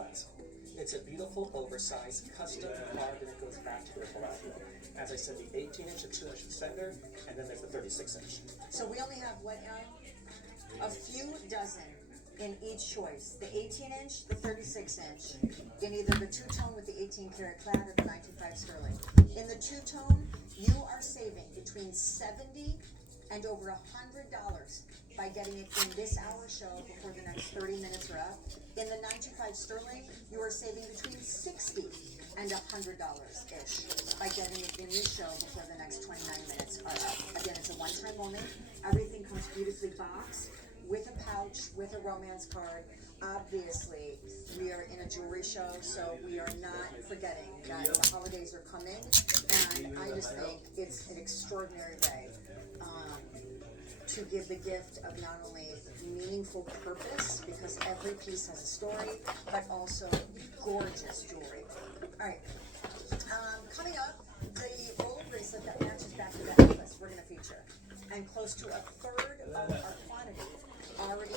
Plaza. It's a beautiful, oversized, custom carved, and it goes back to the Palazzo. As I said, the 18-inch and 2-inch center, and then there's the 36-inch. So we only have what, Aaron? A few dozen in each choice. The 18-inch, the 36-inch, in either the two-tone with the 18-karat clad or the 925 sterling. In the two-tone, you are saving between $70 and over $100 by getting it in this hour show before the next 30 minutes are up. In the 925 sterling, you are saving between $60 and $100-ish by getting it in this show before the next 29 minutes are up. Again, it's a one-time only. Everything comes beautifully boxed with a pouch, with a romance card. Obviously, we are in a jewelry show, so we are not forgetting that the holidays are coming, and I just think it's an extraordinary way to give the gift of not only meaningful purpose, because every piece has a story, but also gorgeous jewelry. All right, coming up, the roll bracelet that matches back to that necklace we're going to feature, and close to a third of our quantity already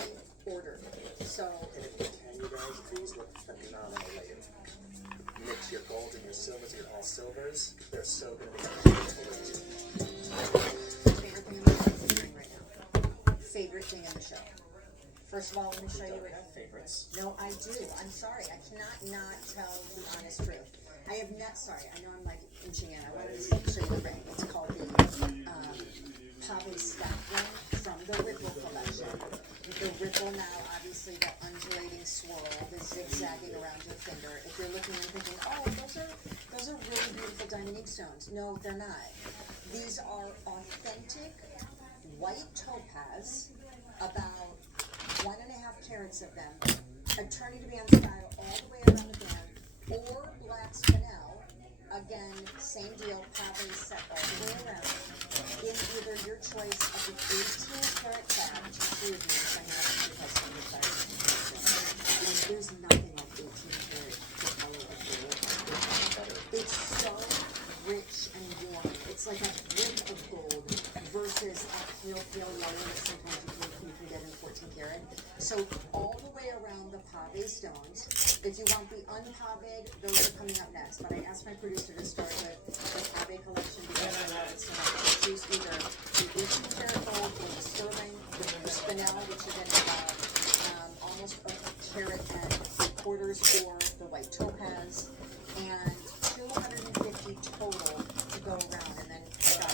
ordered. So, And if you can, you guys, these look phenomenal later. Mix your golds and your silvers, your all silvers. They're so going to be favorite thing in the show we're doing right now. Favorite thing in the show. First of all, let me show you don't it. have favorites. No, I do. I'm sorry. I cannot not tell the honest truth. I have not. Sorry, I know I'm like inching in. I wanted to show you the ring. It's called the Pave Stack ring from the Ripple collection. The ripple now, obviously, the undulating swirl, the zigzagging around your finger. If you're looking and thinking, oh, those are really beautiful diamond ink stones. No, they're not. These are authentic white topaz, about 1.5 carats of them, attorney to be on style all the way around the band, or black spinel, again, same deal, probably set all the way around, in either your choice of the 18-karat clad, which is 3 of these, I have to have some of the and there's nothing like 18-karat the color of gold. It's so rich and warm. It's like a brick of gold versus a pale yellow that sometimes you can get in 14-karat. So all the way around the pave stones. If you want the unpaved, those are coming up next. But I asked my producer to start with the pave collection because I love it so much. Choose either the 18-karat gold or the sterling, the spinel, which you're getting about almost a carat and 3/4 for the white topaz, and 250 total to go around. And then I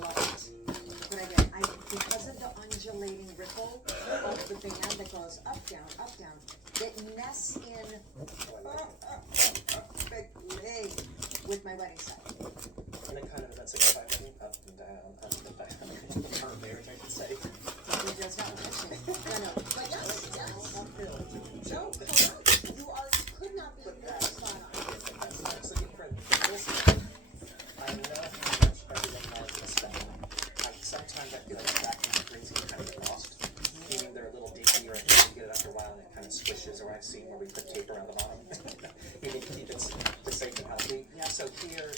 love it. But again, because of the undulating ripple of the band that goes up, down, it nests in perfectly with my wedding set. And it kind of events like wedding, up and down, or marriage, I should say. It does not mention it. No. But yes. No, correct. You could not be spot on. So different. I know how much everyone knows this stuff. Sometimes I feel like the back end brings you kind of lost. Meaning they're a little deepy, or you get it after a while and it kind of squishes, or I've seen where we put tape around the bottom. You need to keep it safe and healthy. Yeah. So here,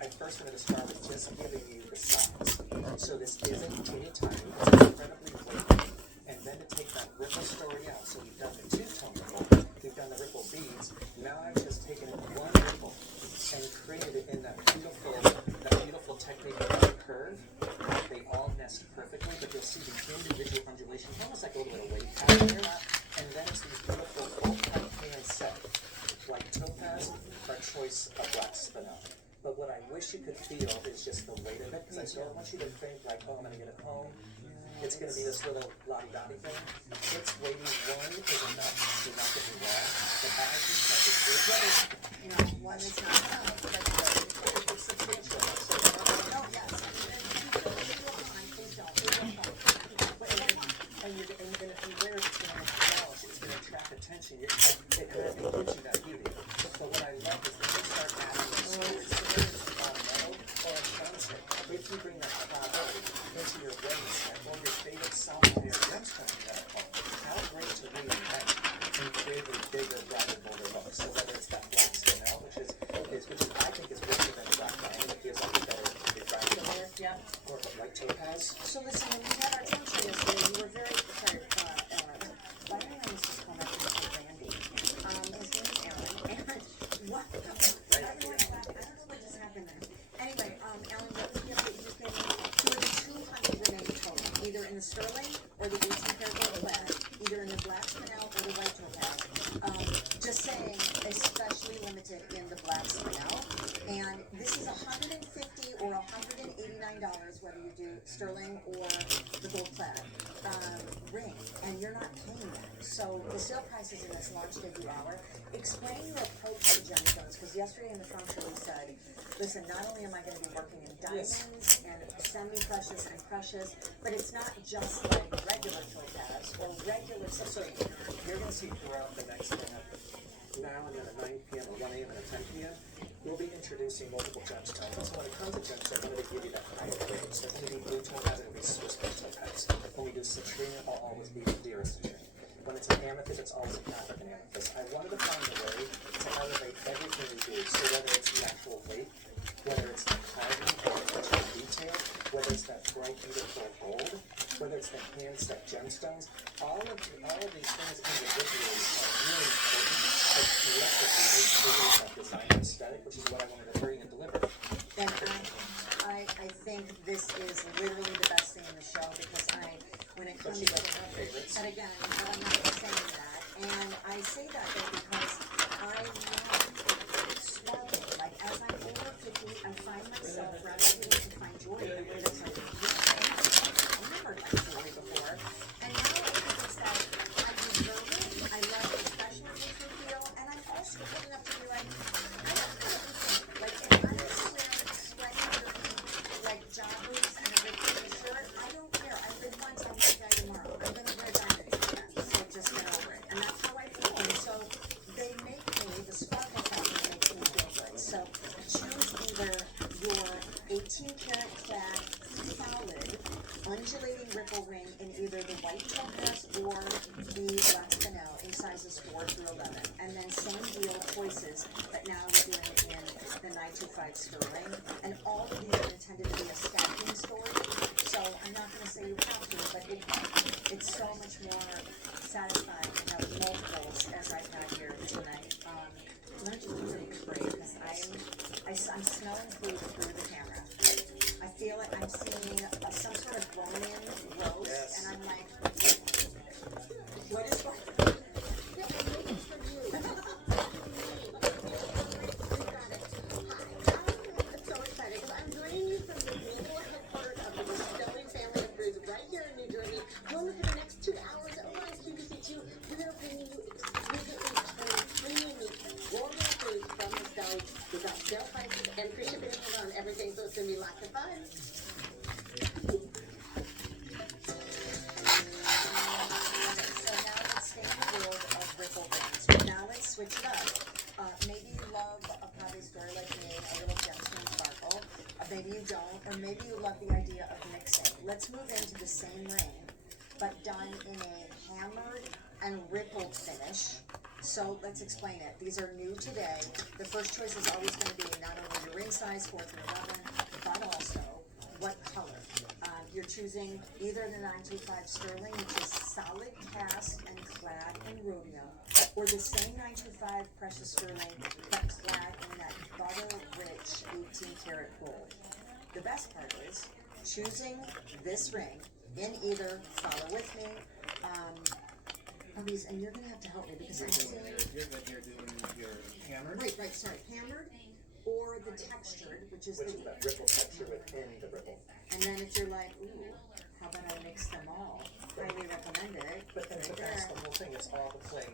I first wanted to start with just giving you the size. So this isn't teeny tiny, it's incredibly weighty. And then to take that ripple story out, so we've done the two-tone ripple, we've done the ripple beads, now I've just taken it one ripple and created it in that beautiful technique of the curve. They all nest perfectly, but you'll see the individual undulations, almost like a little bit of wave pattern here. And then it's these beautiful full-cut hand set, white topaz, our choice of black spinel. But what I wish you could feel is just the weight of it, because I don't want you to think like, oh, I'm going to get it home. It's going to be this little lottie-dottie thing. It's weighty. One is enough. Do not get me wrong. But as you start to do it, One is not enough, but it's substantial. So, no, yes. Please don't. and if you wear it, it's going to attract attention. It gives you that beauty. But what I love is when you start adding metal or a sunset, if you bring that cloud into your wedding set or your favorite solitaire gemstone you have, how great to reinvent and create a bigger, brighter, bolder look. So whether it's that black spinel, which I think is richer than the black diamond, it gives like a better brightness. Yeah. Or the white topaz. So listen, when we had our tongue show yesterday, you were very, sorry, my name is just called my producer, Randy. whether you do sterling or the gold clad ring, and you're not paying that. So the sale prices in this launch debut hour. Explain your approach to gemstones, because yesterday in the trunk show we said, listen, not only am I going to be working in diamonds and semi-precious and precious, but it's not just like regular topaz or regular So you're going to see throughout the next now and then at 9 p.m. or 1 a.m. and at 10 p.m. We'll be introducing multiple gemstones. So when it comes to gemstones, I'm going to give you that higher grades. They're going to be blue topaz and it'll be Swiss gold topaz. When we do citrine, I'll always be the dearest citrine. When it's an amethyst, it's always an African amethyst. I wanted to find a way to elevate everything we do. So whether it's the actual weight, whether it's the carving or the detail, whether it's that bright, beautiful gold, whether it's the hand-set gemstones, all of these things individually are really important, but collectively they create that design aesthetic, which is what I wanted to bring and deliver. And I think this is literally the best thing in the show, because when it comes to, and again, I'm not saying that, and I say that though because I love sparkle. Like as I'm over 50, I find myself gravitating to find joy in a way that's like, I've never liked jewelry before, and now I think it's that I deserve it. I love the specialness you feel, and I'm also good enough to be like, I don't know everything. Like if I'm just wearing sweaty, like joggers and a ripped shirt, I don't care. I live once, I'm gonna die tomorrow. I'm gonna wear diamonds again, so just get over it. And that's how I feel. And so they make me, the sparkle factor makes me feel good. So choose either your 18 karat clad, solid, undulating ripple ring in either the white topaz or the black spinel in sizes 4 through 11. And then same deal choices, but now we're doing it in the 925 sterling. And all of these are intended to be a stacking story. So I'm not going to say you have to, but it's so much more satisfying to have multiples as I've had here tonight. Let me just do a break, because I'm smelling food through the camera. I feel like I'm seeing some sort of bone-in roast, and I'm like, what is what? I'm so excited because I'm joining you from the global headquarters of the Stelling family of foods right here in New Jersey. Join me for the next 2 hours over on QVC2. We are bringing you exquisitely premium meat, gourmet foods from the Stelling. We've got sale prices and free shipping on everything, so it's going to be lots of fun. So now let's stay in the world of ripple rings. Now let's switch it up. Maybe you love a probably story like me, a little gemstone sparkle. Maybe you don't, or maybe you love the idea of mixing. Let's move into the same ring, but done in a hammered and rippled finish. So let's explain it. These are new today. The first choice is always going to be not only your ring size, 4 through 11, but also what color. You're choosing either the 925 sterling, which is solid cast and clad in rhodium, or the same 925 precious sterling, but clad in that butter-rich 18 karat gold. The best part is choosing this ring in either, follow with me, Elise, and you're going to have to help me because I'm seeing... You're doing your hammered. Right, sorry, hammered, or the textured, which is that ripple texture within the ripple. and then if you're like, ooh, how about I mix them all? Highly recommend it. But that's the whole thing. It's all the play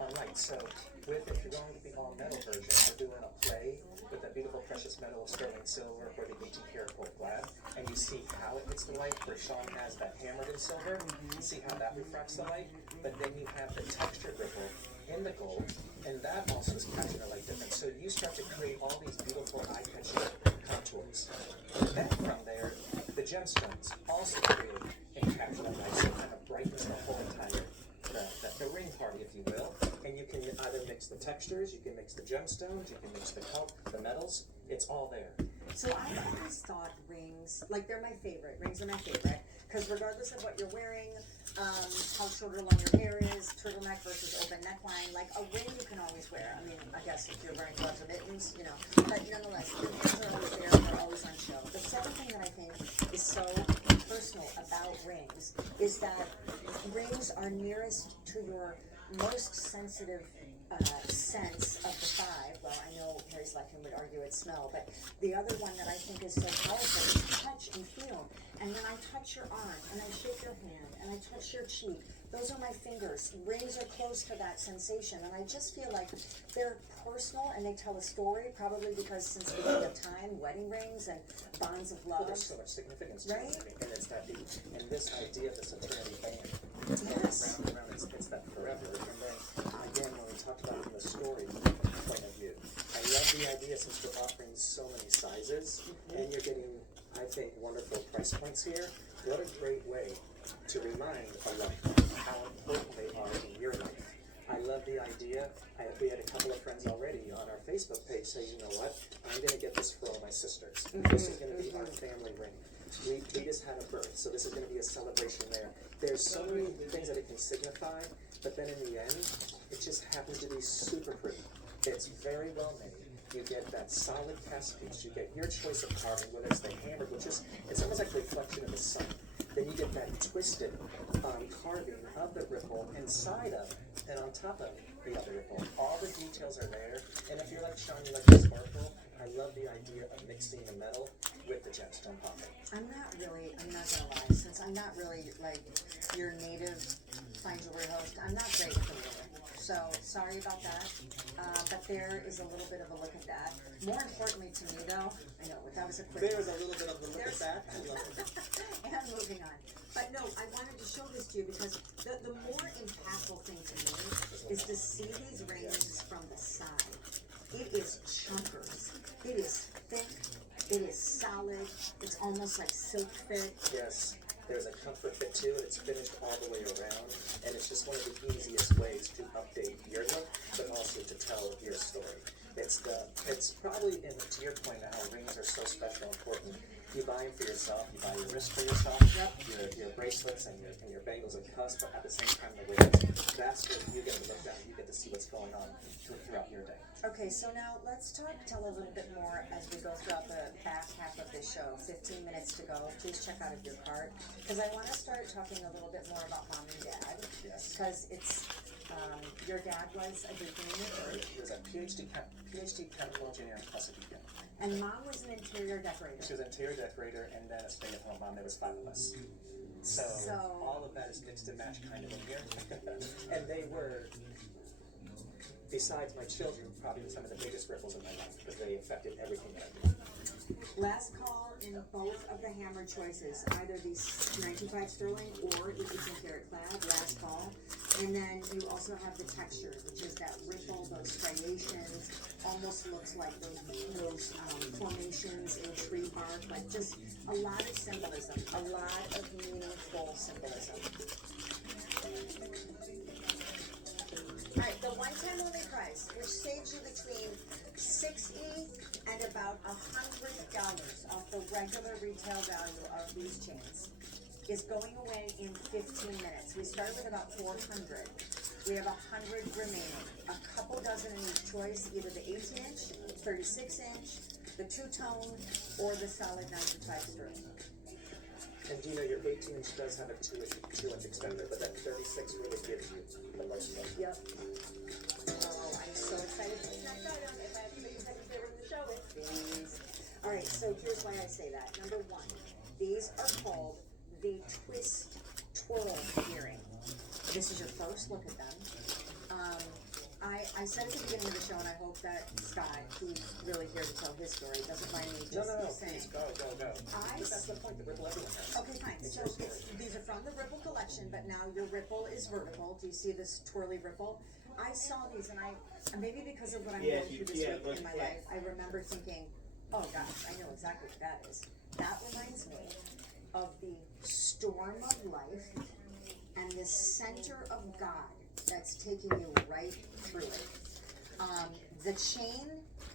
on light. So if you're going with the all metal version, we're doing a play with that beautiful precious metal of sterling silver or the 18 karat gold glad, and you see how it hits the light. Where Sean has that hammered in silver, you see how that refracts the light. But then you have the textured ripple in the gold, and that also is catching the light different. So you start to create all these beautiful eye-catching contours. Then from there, the gemstones also create and capture that light, so kind of brightens the whole entire the ring party, if you will. And you can either mix the textures, you can mix the gemstones, you can mix the metals. It's all there. So I've always thought rings, like they're my favorite. Rings are my favorite because regardless of what you're wearing, how short or long your hair is, turtleneck versus open neckline, like a ring you can always wear. I mean, I guess if you're wearing gloves or mittens, you know, but nonetheless, the rings are always there, they're always on show. The second thing that I think is so personal about rings is that rings are nearest to your most sensitive sense of the five. Well, I know Harry Slackman would argue it's smell, but the other one that I think is so powerful is touch and feel. And when I touch your arm, and I shake your hand, and I touch your cheek, those are my fingers. Rings are close to that sensation, and I just feel like they're personal and they tell a story, probably because since the beginning of time, wedding rings and bonds of love. Well, there's so much significance to Right? it, and it's that and this idea of this eternity band, Yes. round and round, it's that forever. And then again, when we talked about it from the story point of view, I love the idea since we're offering so many sizes, and you're getting, I think, wonderful price points here. What a great way to remind a loved one how important they are in your life. I love the idea. We had a couple of friends already on our Facebook page say, you know what, I'm going to get this for all my sisters. This is going to be our family ring. We just had a birth, so this is going to be a celebration there. There's so many things that it can signify, but then in the end, it just happens to be super pretty. It's very well made. You get that solid cast piece. You get your choice of carving, whether it's the hammered, which is, it's almost like a reflection of the sun. Then you get that twisted carving of the ripple inside of and on top of the other ripple. All the details are there. And if you're like Sean, you like the sparkle, I love the idea of mixing the metal with the gemstone popping. I'm not gonna lie, since I'm not really like your native fine jewelry host, I'm not great with the ruler. So sorry about that. But there is a little bit of a look at that. More importantly to me though, I know that was a quick There's a little bit of a look at that. I love it. and moving on. But no, I wanted to show this to you because the more impactful thing to me is to see these rings from the side. It is chunkers. It is thick. It is solid. It's almost like silk fit. Yes, there's a comfort fit to it. It's finished all the way around, and it's just one of the easiest ways to update your look, but also to tell your story. It's probably, and to your point now, rings are so special and important. You buy them for yourself, you buy your wrist for yourself, your bracelets and your bangles and cuffs, but at the same time the rings. That's what you get to look at. You get to see what's going on throughout your day. Okay, so now let's tell a little bit more as we go throughout the back half of this show. 15 minutes to go. Please check out of your cart because I want to start talking a little bit more about mom and dad. Yes. Because it's your dad was a deacon in your church, He was a PhD chemical engineer plus a deacon. and mom was an interior decorator. She was an interior decorator and then a stay-at-home mom. There was 5 of us. So all of that is mixed and matched kind of in here. And they were, besides my children, probably some of the biggest ripples in my life because they affected everything that I do. Last call in both of the hammer choices, either the 925 sterling or the 18 karat clad, last call. And then you also have the texture, which is that ripple, those striations, almost looks like those formations in tree bark, but just a lot of symbolism, a lot of meaningful symbolism. Alright, the one-time only price, which saves you between $60 and about $100 off the regular retail value of these chains, is going away in 15 minutes. We started with about 400. We have 100 remaining. A couple dozen in each choice, either the 18-inch, 36-inch, the two-tone, or the solid 925 sterling. And do you know your 18-inch does have a 2-inch extender, but that 36 really gives you the most look. Yep. Oh, I'm so excited for this next item. If I have to make a second favorite in the show, it's these. Alright, so here's why I say that. Number one, these are called the twist twirl earring. This is your first look at them. I said at the beginning of the show, and I hope that Scott, who's really here to tell his story, doesn't mind me just saying. Please, go. That's the point, the ripple everyone has. Okay, fine. So these are from the Ripple collection, but now your ripple is vertical. Do you see this twirly ripple? I saw these, and maybe because of what I'm going through this week in my life, I remember thinking, oh gosh, I know exactly what that is. That reminds me of the storm of life and the center of God that's taking you right through it. The chain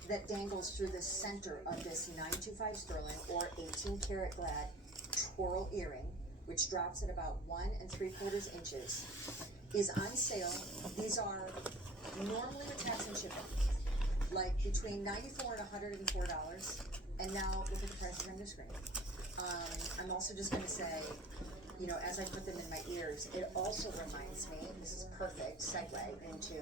that dangles through the center of this 925 sterling or 18 karat glad twirl earring, which drops at about 1 3/4 inches, is on sale. These are normally with tax and shipping, like between $94 and $104. And now look at the prices on your screen. I'm also just going to say, you know, as I put them in my ears, it also reminds me, this is perfect segue into,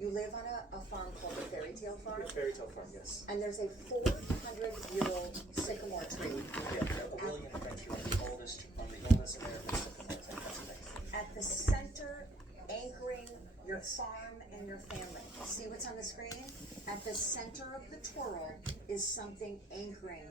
you live on a farm called the Fairy Tale Farm, Fairy Tale Farm, yes. and there's a 400-year-old sycamore tree Yeah, a William Adventure, the oldest American sycamore tree in Pennsylvania. at the center, anchoring your farm and your family. See what's on the screen? At the center of the twirl is something anchoring